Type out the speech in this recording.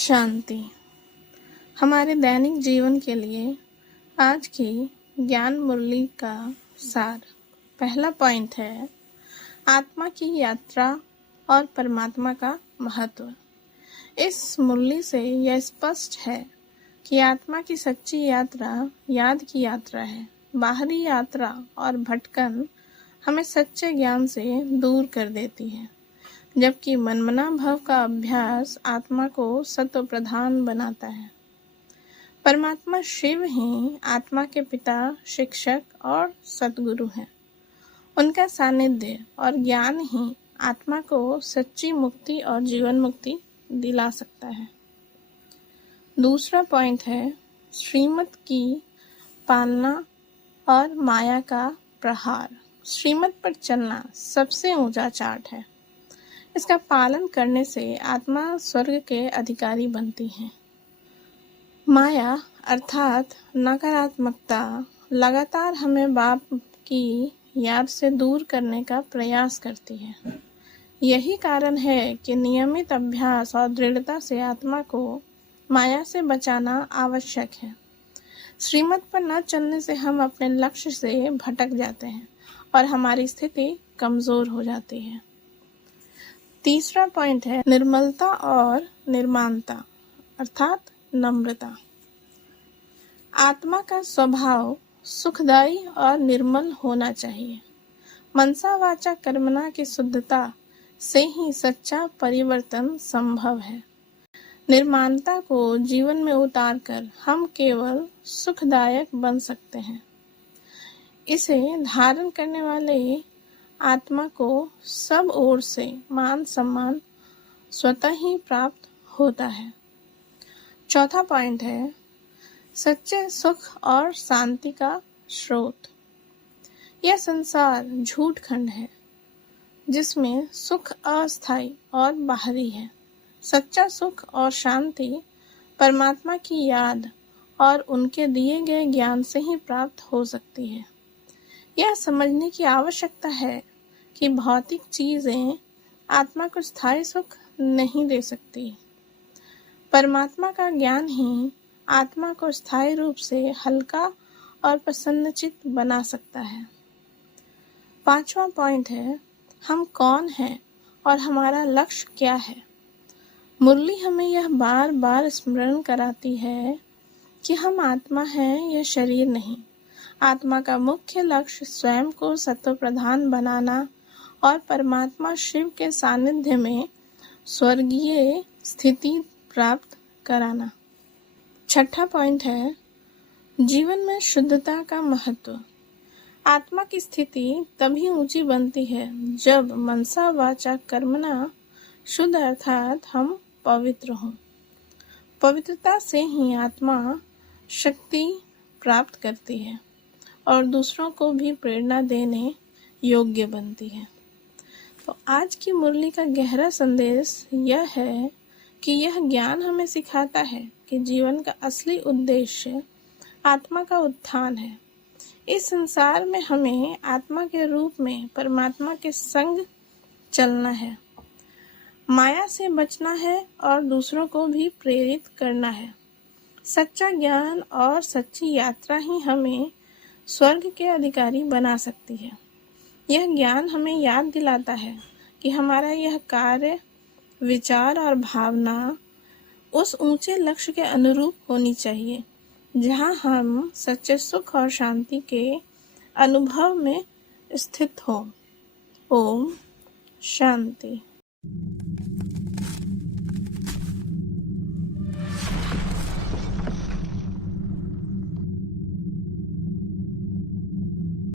शांति हमारे दैनिक जीवन के लिए आज की ज्ञान मुरली का सार। पहला पॉइंट है आत्मा की यात्रा और परमात्मा का महत्व। इस मुरली से यह स्पष्ट है कि आत्मा की सच्ची यात्रा याद की यात्रा है। बाहरी यात्रा और भटकन हमें सच्चे ज्ञान से दूर कर देती है, जबकि मनमना भव का अभ्यास आत्मा को सत्व प्रधान बनाता है। परमात्मा शिव ही आत्मा के पिता, शिक्षक और सद्गुरु हैं। उनका सानिध्य और ज्ञान ही आत्मा को सच्ची मुक्ति और जीवन मुक्ति दिला सकता है। दूसरा पॉइंट है श्रीमत की पालना और माया का प्रहार। श्रीमत पर चलना सबसे ऊंचा चार्ट है। इसका पालन करने से आत्मा स्वर्ग के अधिकारी बनती है। माया अर्थात नकारात्मकता लगातार हमें बाप की याद से दूर करने का प्रयास करती है। यही कारण है कि नियमित अभ्यास और दृढ़ता से आत्मा को माया से बचाना आवश्यक है। श्रीमत पर न चलने से हम अपने लक्ष्य से भटक जाते हैं और हमारी स्थिति कमजोर हो जाती है। तीसरा पॉइंट है निर्मलता और निर्माणता अर्थात नम्रता। आत्मा का स्वभाव सुखदायी और निर्मल होना चाहिए। मनसा वाचा कर्मणा की शुद्धता से ही सच्चा परिवर्तन संभव है। निर्माणता को जीवन में उतारकर हम केवल सुखदायक बन सकते हैं। इसे धारण करने वाले आत्मा को सब ओर से मान सम्मान स्वतः ही प्राप्त होता है। चौथा पॉइंट है सच्चे सुख और शांति का स्रोत। यह संसार झूठ खंड है जिसमें सुख अस्थायी और बाहरी है। सच्चा सुख और शांति परमात्मा की याद और उनके दिए गए ज्ञान से ही प्राप्त हो सकती है। यह समझने की आवश्यकता है कि भौतिक चीजें आत्मा को स्थायी सुख नहीं दे सकती। परमात्मा का ज्ञान ही आत्मा को स्थायी रूप से हल्का और प्रसन्नचित्त बना सकता है। पांचवा पॉइंट है हम कौन हैं और हमारा लक्ष्य क्या है। मुरली हमें यह बार बार स्मरण कराती है कि हम आत्मा हैं, यह शरीर नहीं। आत्मा का मुख्य लक्ष्य स्वयं को सत्व प्रधान बनाना और परमात्मा शिव के सानिध्य में स्वर्गीय स्थिति प्राप्त कराना। छठा पॉइंट है जीवन में शुद्धता का महत्व। आत्मा की स्थिति तभी ऊंची बनती है जब मनसा वाचा कर्मणा शुद्ध अर्थात हम पवित्र हों। पवित्रता से ही आत्मा शक्ति प्राप्त करती है और दूसरों को भी प्रेरणा देने योग्य बनती है। तो आज की मुरली का गहरा संदेश यह है कि यह ज्ञान हमें सिखाता है कि जीवन का असली उद्देश्य आत्मा का उत्थान है। इस संसार में हमें आत्मा के रूप में परमात्मा के संग चलना है, माया से बचना है और दूसरों को भी प्रेरित करना है। सच्चा ज्ञान और सच्ची यात्रा ही हमें स्वर्ग के अधिकारी बना सकती है। यह ज्ञान हमें याद दिलाता है कि हमारा यह कार्य, विचार और भावना उस ऊंचे लक्ष्य के अनुरूप होनी चाहिए जहां हम सच्चे सुख और शांति के अनुभव में स्थित हों। ओम शांति।